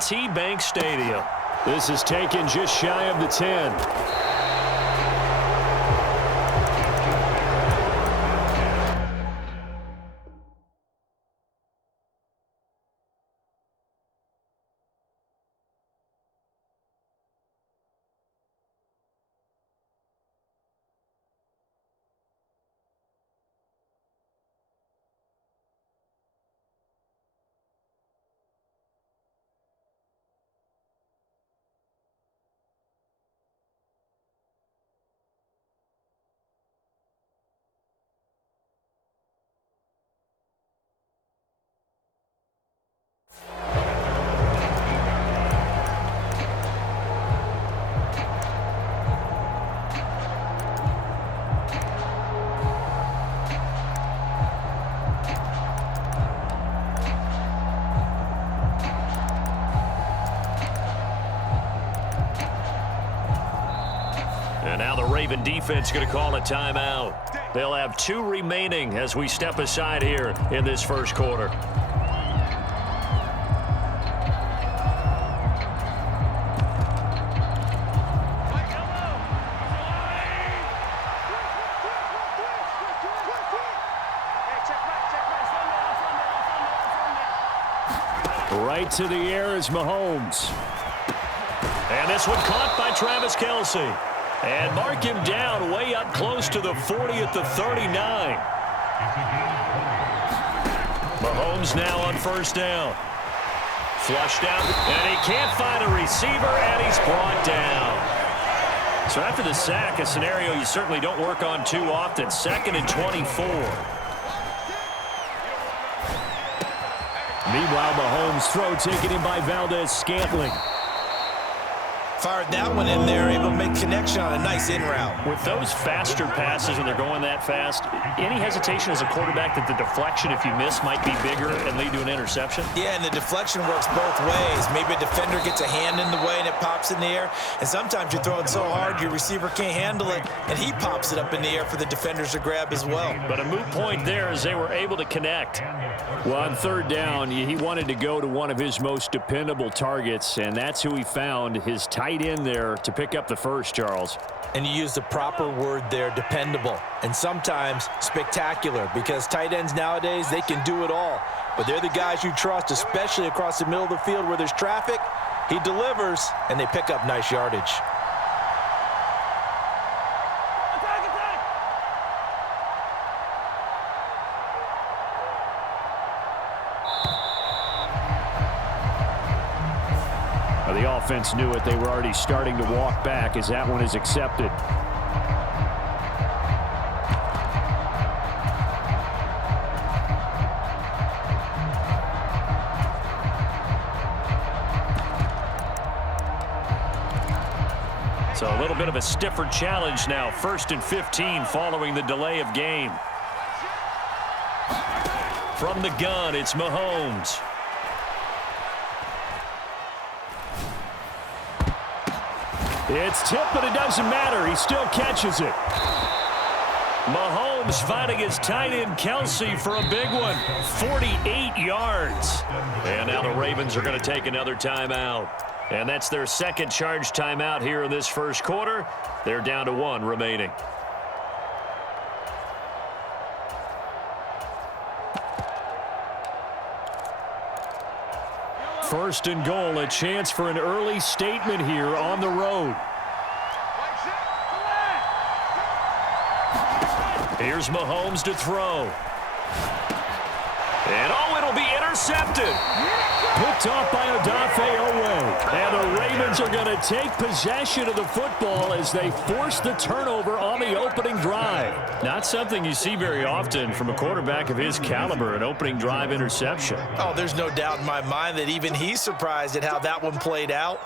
T-Bank Stadium. This is taken just shy of the 10. And now the Raven defense going to call a timeout. They'll have 2 remaining as we step aside here in this first quarter. Right to the air is Mahomes. And this one caught by Travis Kelce. And mark him down way up close to the 40 at the 39. Mahomes now on first down. Flushed out, and he can't find a receiver, and he's brought down. So after the sack, a scenario you certainly don't work on too often. 2nd and 24. Meanwhile, Mahomes' throw taken in by Valdez-Scantling. Fired that one in there, able to make connection on a nice in route. With those faster passes and they're going that fast, any hesitation as a quarterback that the deflection, if you miss, might be bigger and lead to an interception? Yeah, and the deflection works both ways. Maybe a defender gets a hand in the way and it pops in the air. And sometimes you're throwing so hard your receiver can't handle it, and he pops it up in the air for the defenders to grab as well. But a moot point there as they were able to connect. Well, on third down, he wanted to go to one of his most dependable targets, and that's who he found, his tight end there to pick up the first, Charles. And you use the proper word there, dependable, and sometimes spectacular, because tight ends nowadays, they can do it all. But they're the guys you trust, especially across the middle of the field where there's traffic. He delivers, and they pick up nice yardage. The offense knew it. They were already starting to walk back as that one is accepted. So a little bit of a stiffer challenge now. 1st and 15 following the delay of game. From the gun, it's Mahomes. It's tipped, but it doesn't matter. He still catches it. Mahomes finding his tight end Kelce for a big one. 48 yards. And now the Ravens are going to take another timeout. And that's their second charge timeout here in this first quarter. They're down to 1 remaining. First and goal, a chance for an early statement here on the road. Here's Mahomes to throw. And oh, it'll be intercepted. Picked off by Odafe Owe. And the Ravens are going to take possession of the football as they force the turnover on the opening drive. Not something you see very often from a quarterback of his caliber, an opening drive interception. Oh, there's no doubt in my mind that even he's surprised at how that one played out.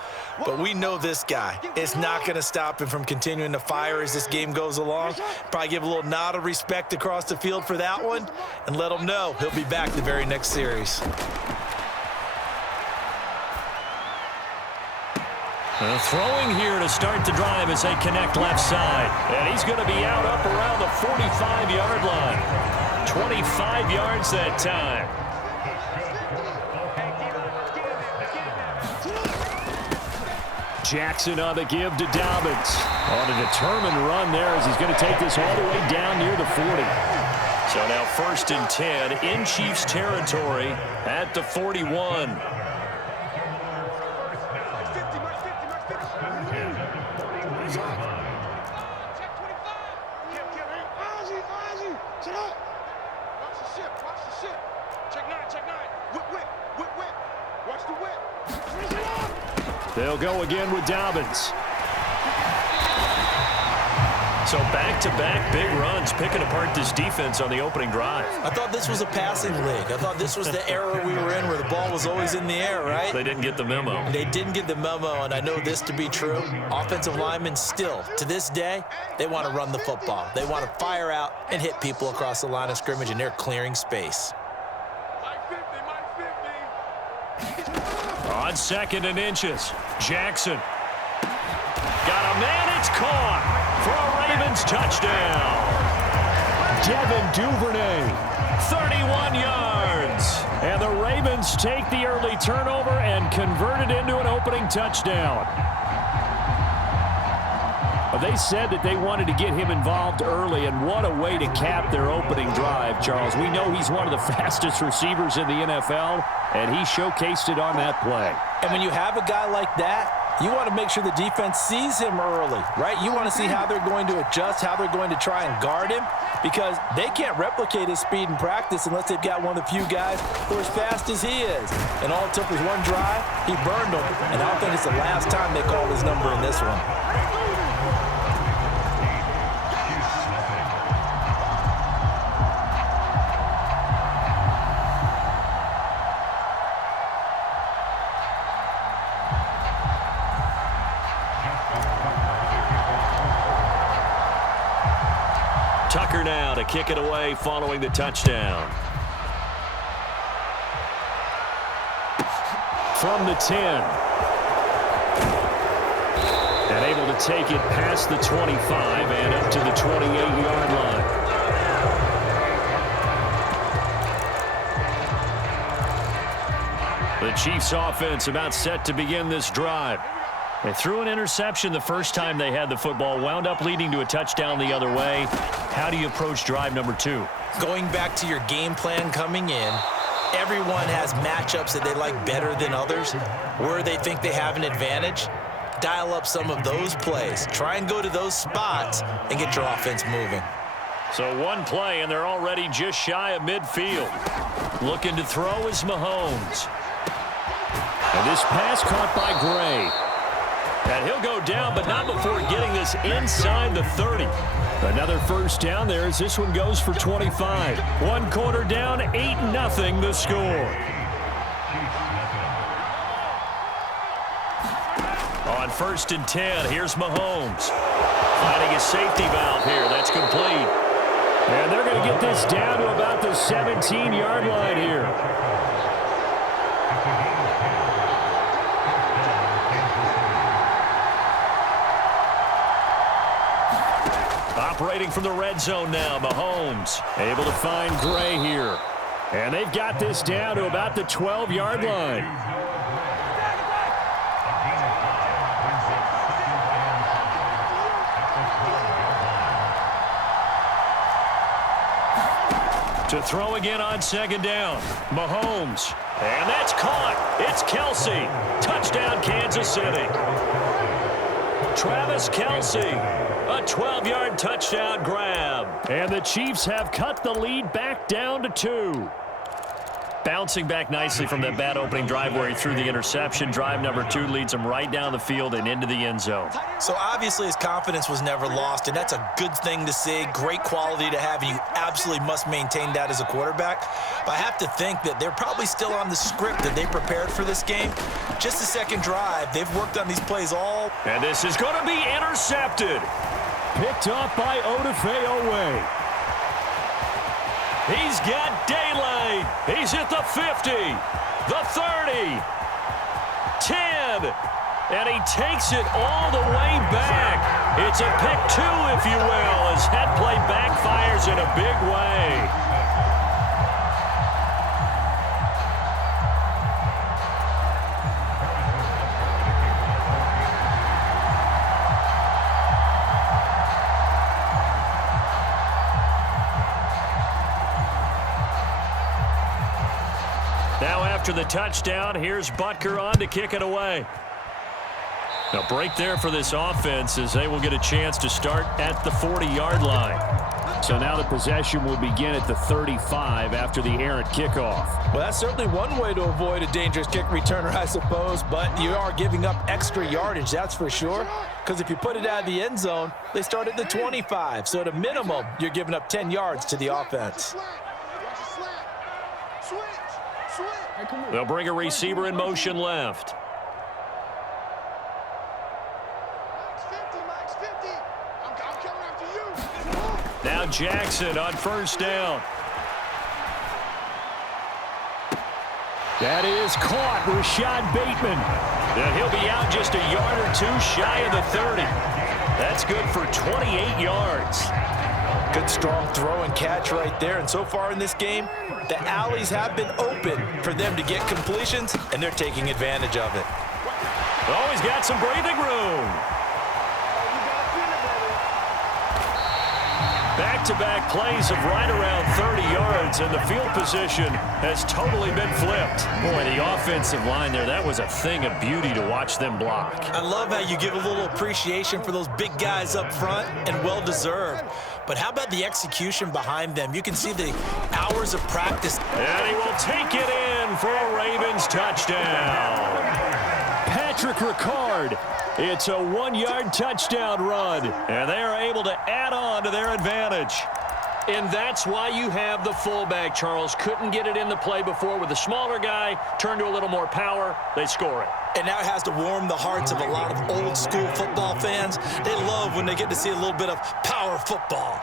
But we know this guy. It's not going to stop him from continuing to fire as this game goes along. Probably give a little nod of respect across the field for that one and let him know he'll be back the very next series. Throwing here to start the drive as they connect left side. And he's going to be out up around the 45-yard line. 25 yards that time. Jackson on the give to Dobbins. On a determined run there as he's going to take this all the way down near the 40. So now 1st and 10 in Chiefs territory at the 41. They'll go again with Dobbins. So back-to-back big runs, picking apart this defense on the opening drive. I thought this was a passing league. I thought this was the era we were in where the ball was always in the air, right? They didn't get the memo. They didn't get the memo, and I know this to be true. Offensive linemen still, to this day, they want to run the football. They want to fire out and hit people across the line of scrimmage, and they're clearing space. On 2nd and inches, Jackson. Got a man, it's caught for a Ravens touchdown. Devin Duvernay, 31 yards. And the Ravens take the early turnover and convert it into an opening touchdown. They said that they wanted to get him involved early, and what a way to cap their opening drive, Charles. We know he's one of the fastest receivers in the NFL, and he showcased it on that play. And when you have a guy like that, you want to make sure the defense sees him early, right? You want to see how they're going to adjust, how they're going to try and guard him, because they can't replicate his speed in practice unless they've got one of the few guys who are as fast as he is. And all it took was one drive, he burned them, and I don't think it's the last time they call his number in this one. Tucker now to kick it away following the touchdown. From the 10. And able to take it past the 25 and up to the 28-yard line. The Chiefs offense about set to begin this drive. They threw an interception the first time they had the football, wound up leading to a touchdown the other way. How do you approach drive number 2? Going back to your game plan coming in, everyone has matchups that they like better than others, where they think they have an advantage. Dial up some of those plays. Try and go to those spots and get your offense moving. So one play, and they're already just shy of midfield. Looking to throw is Mahomes. And this pass caught by Gray. And he'll go down, but not before getting this inside the 30. Another first down there as this one goes for 25. 1 quarter down, 8-0 the score. On 1st and 10, here's Mahomes. Finding a safety valve here. That's complete. And they're going to get this down to about the 17-yard line here. Operating from the red zone now, Mahomes able to find Gray here. And they've got this down to about the 12-yard line. To throw again on 2nd down, Mahomes. And that's caught. It's Kelsey. Touchdown, Kansas City. Travis Kelsey. A 12-yard touchdown grab. And the Chiefs have cut the lead back down to 2. Bouncing back nicely from that bad opening drive where he threw the interception. Drive number 2 leads him right down the field and into the end zone. So obviously his confidence was never lost, and that's a good thing to see. Great quality to have, and you absolutely must maintain that as a quarterback. But I have to think that they're probably still on the script that they prepared for this game. Just the second drive, they've worked on these plays all. And this is going to be intercepted. Picked up by Odafe Owe. He's got daylight. He's at the 50, the 30, 10, and he takes it all the way back. It's a pick 2, if you will, as that play backfires in a big way. after the touchdown. Here's Butker on to kick it away. A break there for this offense as they will get a chance to start at the 40-yard line. So now the possession will begin at the 35 after the errant kickoff. Well, that's certainly one way to avoid a dangerous kick returner, I suppose, but you are giving up extra yardage, that's for sure, because if you put it out of the end zone, they start at the 25. So at a minimum, you're giving up 10 yards to the offense. They'll bring a receiver in motion left. Now Jackson on first down. That is caught. Rashad Bateman. And he'll be out just a yard or two shy of the 30. That's good for 28 yards. Good strong throw and catch right there. And so far in this game, the alleys have been open for them to get completions, and they're taking advantage of it. Oh, he's got some breathing room. Back-to-back plays of right around 30 yards, and the field position has totally been flipped. Boy, the offensive line there, that was a thing of beauty to watch them block. I love how you give a little appreciation for those big guys up front, and well-deserved. But how about the execution behind them? You can see the hours of practice. And he will take it in for a Ravens touchdown. Patrick Ricard. It's a 1-yard touchdown run, and they are able to add on to their advantage. And that's why you have the fullback, Charles. Couldn't get it in the play before with the smaller guy. Turned to a little more power. They score it. And now it has to warm the hearts of a lot of old-school football fans. They love when they get to see a little bit of power football.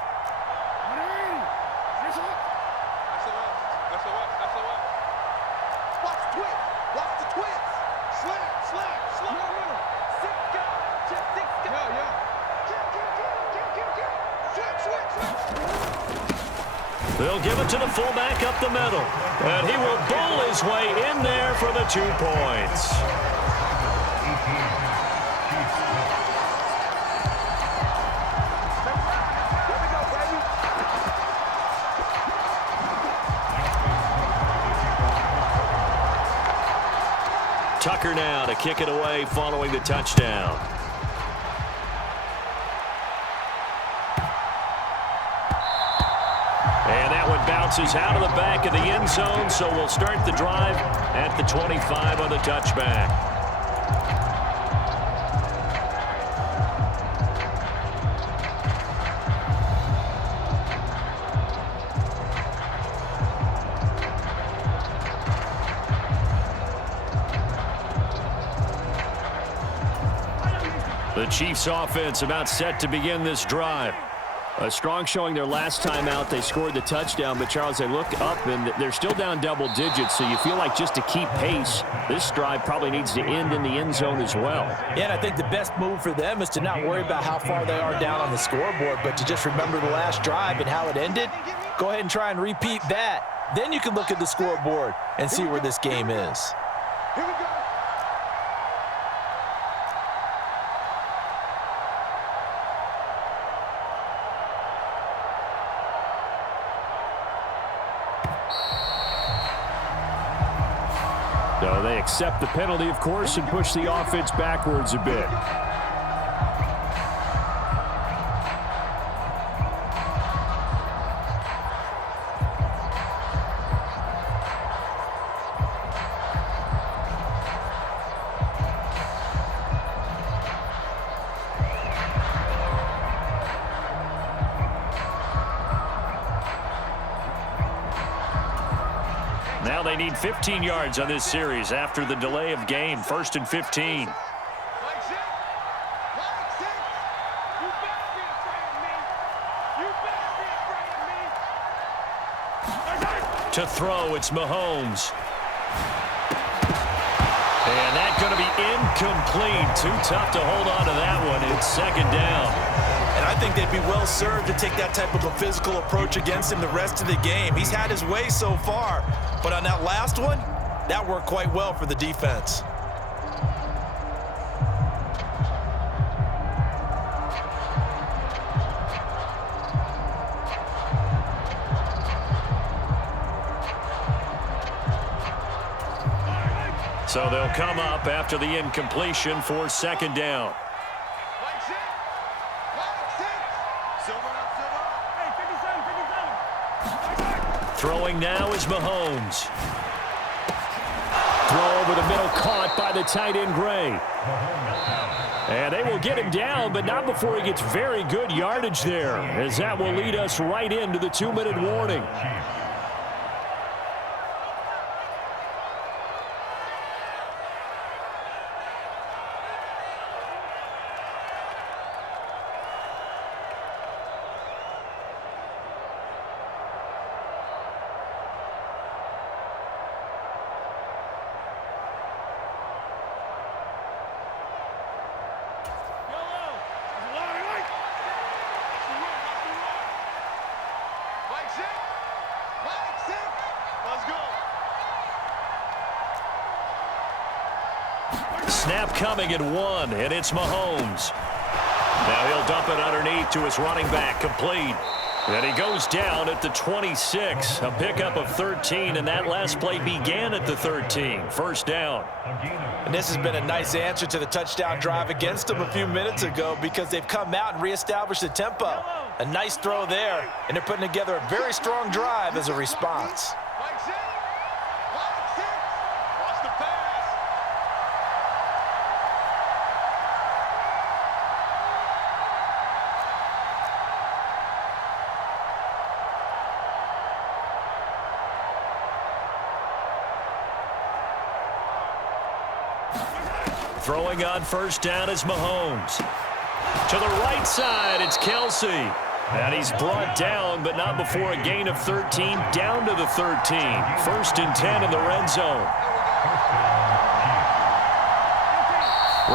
They'll give it to the fullback up the middle. And he will bowl his way in there for the 2 points. Tucker now to kick it away following the touchdown. And that one bounces out of the back of the end zone, so we'll start the drive at the 25 on the touchback. The Chiefs offense about set to begin this drive. A strong showing their last time out. They scored the touchdown, but Charles, they look up and they're still down double digits, so you feel like just to keep pace, this drive probably needs to end in the end zone as well. Yeah, and I think the best move for them is to not worry about how far they are down on the scoreboard, but to just remember the last drive and how it ended. Go ahead and try and repeat that. Then you can look at the scoreboard and see where this game is. Here we go. So they accept the penalty, of course, and push the offense backwards a bit. Now they need 15 yards on this series after the delay of game. 1st and 15. To throw, it's Mahomes. And that's going to be incomplete. Too tough to hold on to that one. It's 2nd down. And I think they'd be well served to take that type of a physical approach against him the rest of the game. He's had his way so far, but on that last one, that worked quite well for the defense. So they'll come up after the incompletion for second down. Throwing now is Mahomes. Throw over the middle, caught by the tight end Gray. And they will get him down, but not before he gets very good yardage there, as that will lead us right into the 2-minute warning. Snap coming at 1, and it's Mahomes. Now he'll dump it underneath to his running back, complete. And he goes down at the 26, a pickup of 13, and that last play began at the 13. First down. And this has been a nice answer to the touchdown drive against them a few minutes ago, because they've come out and reestablished the tempo. A nice throw there, and they're putting together a very strong drive as a response. Throwing on first down is Mahomes. To the right side, it's Kelsey. And he's brought down, but not before a gain of 13, down to the 13. First and 10 in the red zone.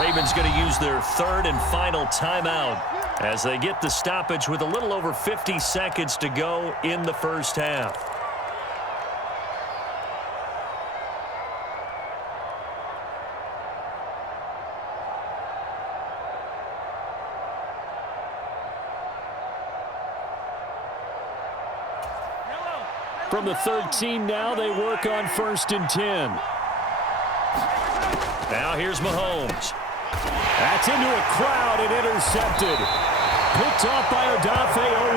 Ravens going to use their third and final timeout as they get the stoppage with a little over 50 seconds to go in the first half. From the 13 now, they work on first and 10. Now here's Mahomes. That's into a crowd and intercepted. Picked off by Odafe Owe.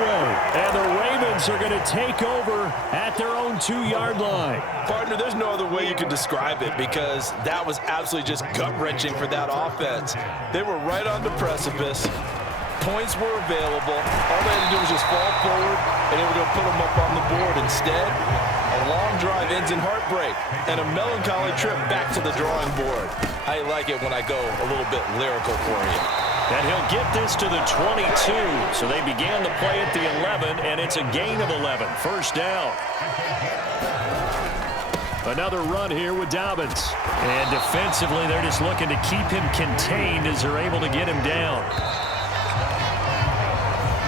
And the Ravens are going to take over at their own 2-yard line. Partner, there's no other way you can describe it, because that was absolutely just gut-wrenching for that offense. They were right on the precipice. Points were available. All they had to do was just fall forward, and they were going to put them up on the board. Instead, a long drive ends in heartbreak and a melancholy trip back to the drawing board. I like it when I go a little bit lyrical for you. And he'll get this to the 22. So they began the play at the 11, and it's a gain of 11. First down. Another run here with Dobbins. And defensively, they're just looking to keep him contained as they're able to get him down.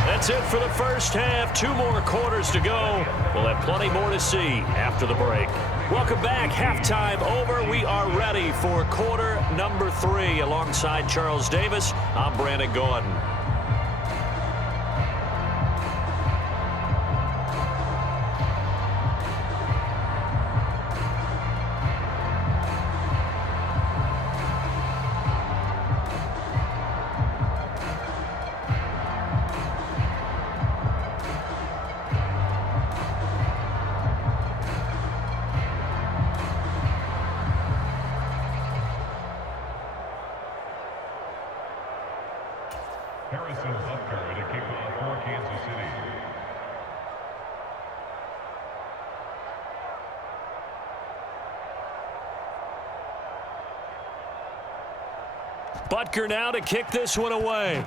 That's it for the first half. 2 more quarters to go. We'll have plenty more to see after the break. Welcome back. Halftime over. We are ready for quarter number 3. Alongside Charles Davis, I'm Brandon Gordon. Butker now to kick this one away.